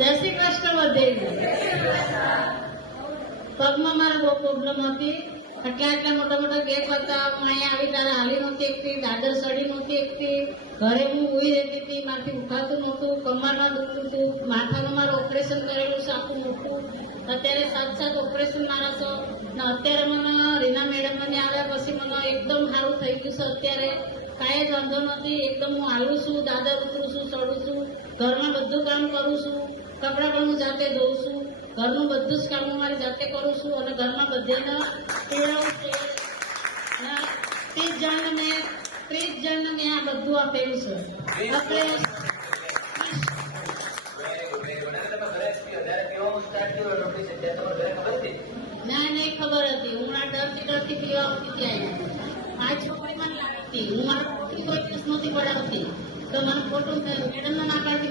જય શ્રી કૃષ્ણ બધે. પગમાં મારે બહુ પ્રોબ્લેમ હતી. આટલા મોટા મોટા ગેપ હતા. અહીંયા આવી તારે હાલી નહોતી એકતી, દાદર સડી નહોતી એકતી. ઘરે હું ઊઈ રહેતી હતી, મારથી ઉઠાતું નહોતું, કમરમાં દુખતું હતું. માથાનું મારું ઓપરેશન કરેલું છે આખું મોટું. અત્યારે 7 ઓપરેશન મારા છો. અત્યારે મને રીના મેડમ મને આવ્યા પછી મને એકદમ સારું થઈ ગયું છે. અત્યારે કાંઈ જ વાંધો નથી. એકદમ હું હાલું છું, દાદર ઉતરું છું, ચડું છું, ઘરમાં બધું કામ કરું છું, કપડાં પણ હું જાતે ધોઉં છું, ઘરનું બધું જ કામ હું મારી જાતે કરું છું અને ઘરમાં બધાને પીવડાવું છું. 30 જણને મેં આ બધું આપેલું છે. ના નહીં ખબર હતી. હું મારા ડરથી પીવા આવતી ત્યાં આ છોકરી મને લાગતી. હું મારા કોઈ દિવસ નહોતી પડાવતી તો મને ખોટું મેડમને ના પાડતી